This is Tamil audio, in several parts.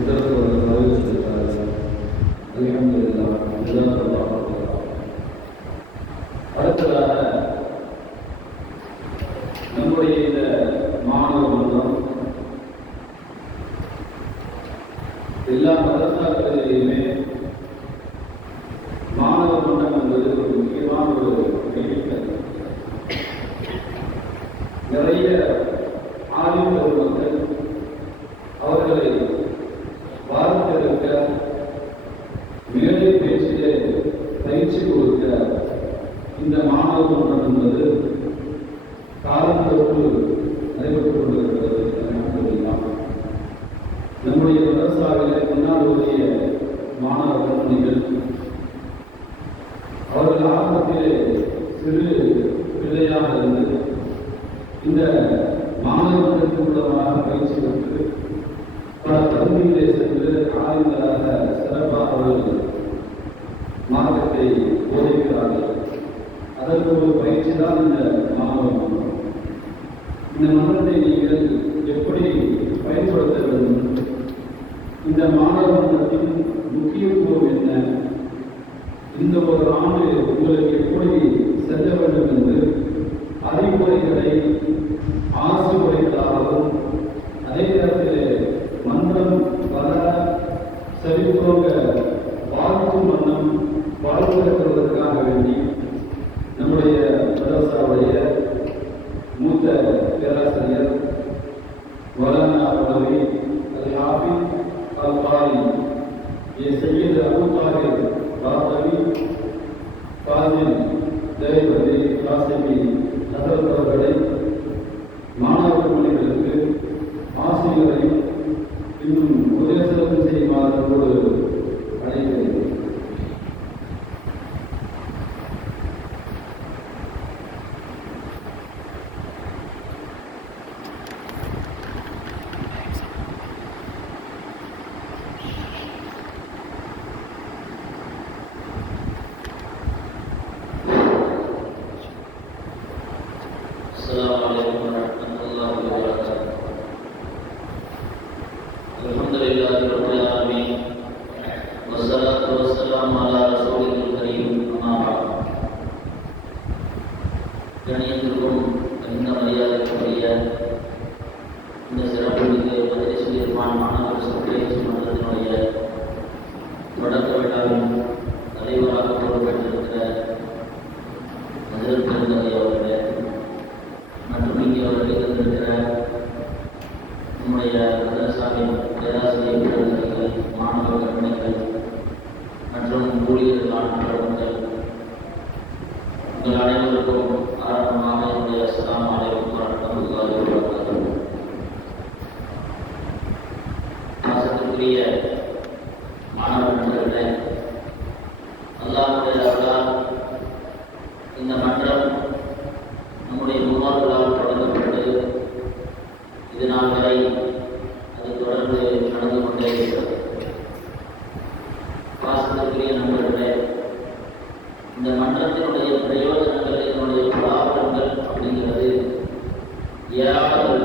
قدرة وقوية التعالى الحمد لله جزاك الله خيرا அடுத்ததாக இந்த மாணவர்கள் என்பது அந்த ஒரு பயிற்சி தான் இந்த மாணவம் இந்த மன்றத்தை நீங்கள் எப்படி பயன்படுத்த வேண்டும்? இந்த மாணவ மன்றத்தின் முக்கியத்துவம் என்ன? இந்த ஒரு ஆண்டு உங்களுக்கு எப்படி செல்ல வேண்டும் என்று அறிவுரைகளை ஆசிரியர்களாகவும் அதே நேரத்தில் மன்றம் வர செழிப்போக வாழ்த்து மன்னம் வாழ்வதற்காக வேண்டி நம்முடைய மதரசாவுடைய கணியத்திற்கும் மிகுந்த மரியாதைக்குரிய இந்த சிறப்புமிகு மதுரை சுயமான மாணவர் சமுதாய சமூகத்தினுடைய தொடக்க விழாவின் Yeah.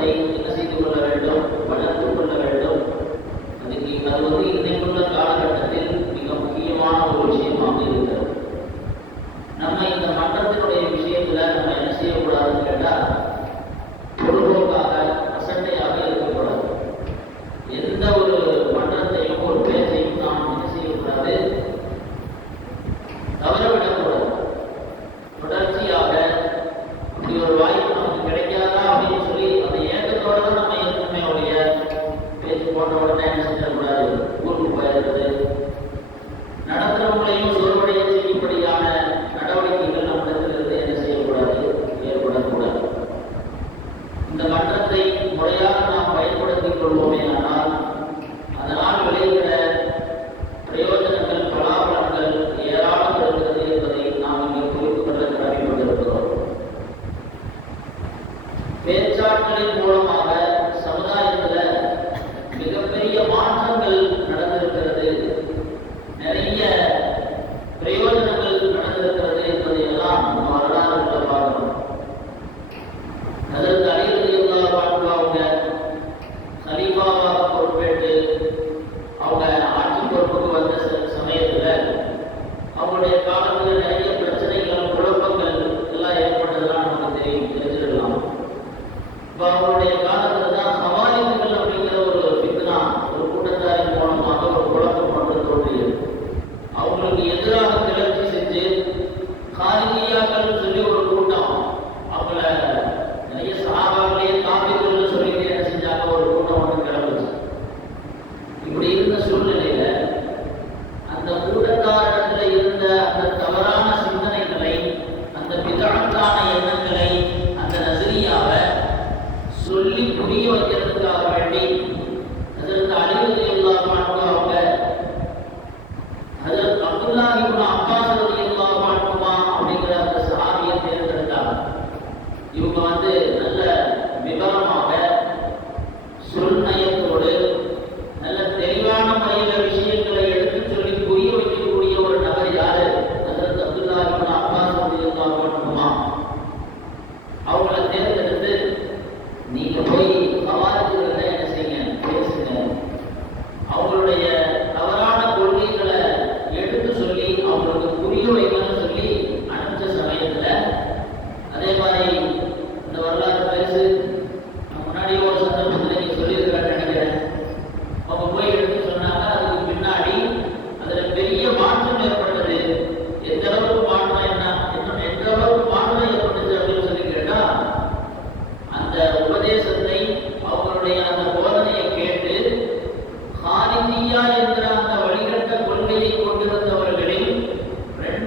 对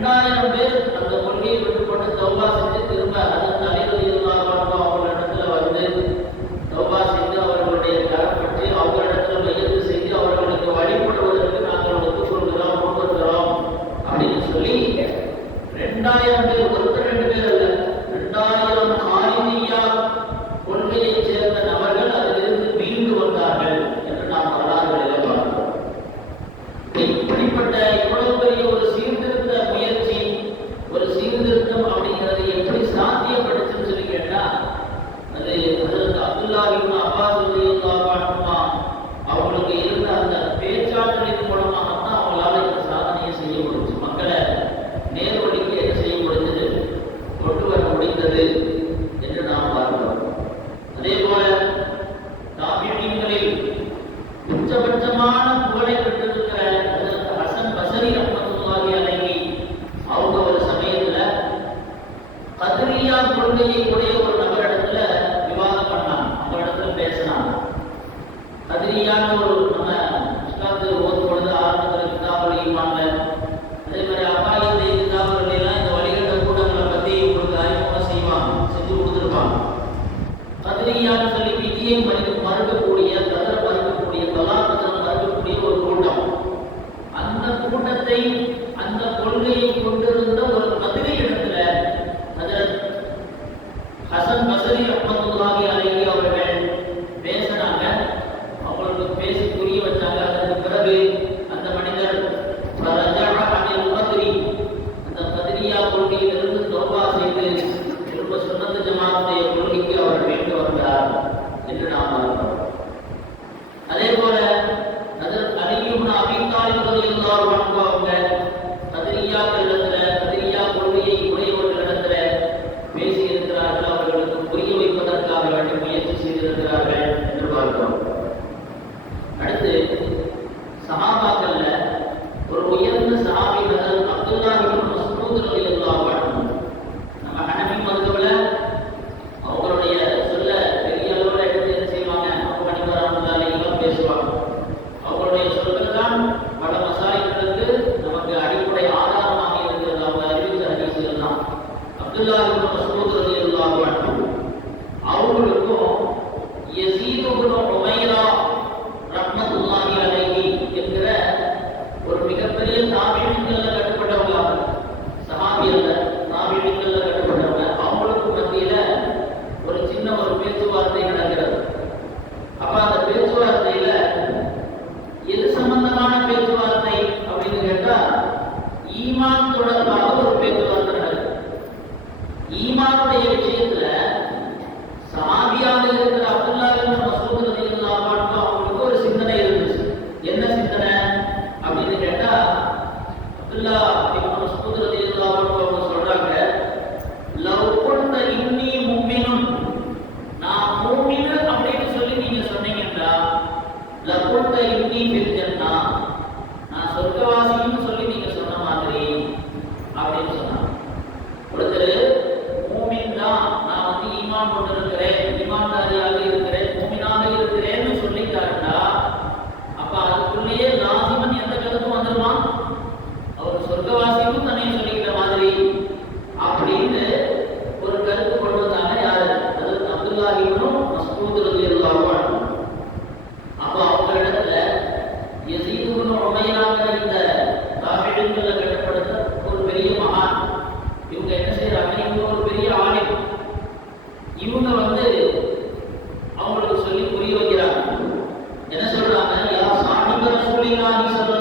ரெண்டாயிரம் பேர் அந்த பொன்னியை விட்டுக்கொண்டு தௌபா செஞ்சு திரும்ப அதுக்கு கதிரியா கொள்கையை உடைய ஒரு நபரிடத்துல விவாதம் பண்ணலாம். அவரிடத்துல பேசலாம். கதிரியான ஒரு நம்ம حسن بصري رحمة الله அவர்கள் முயற்சி செய்திருக்கிறார் அப்ப Gracias.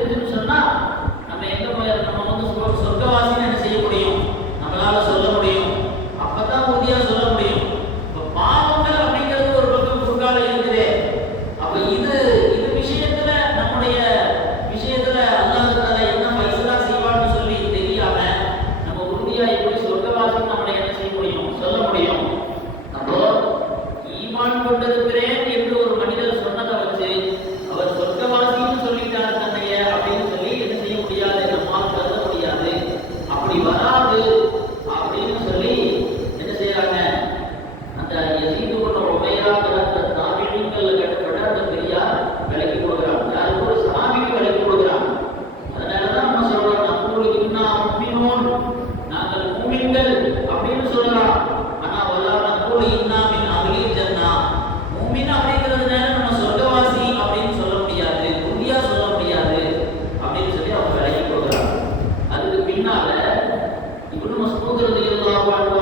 பின்னால இவ்வளவு மசூதர் எல்லாம் வாழ்வார்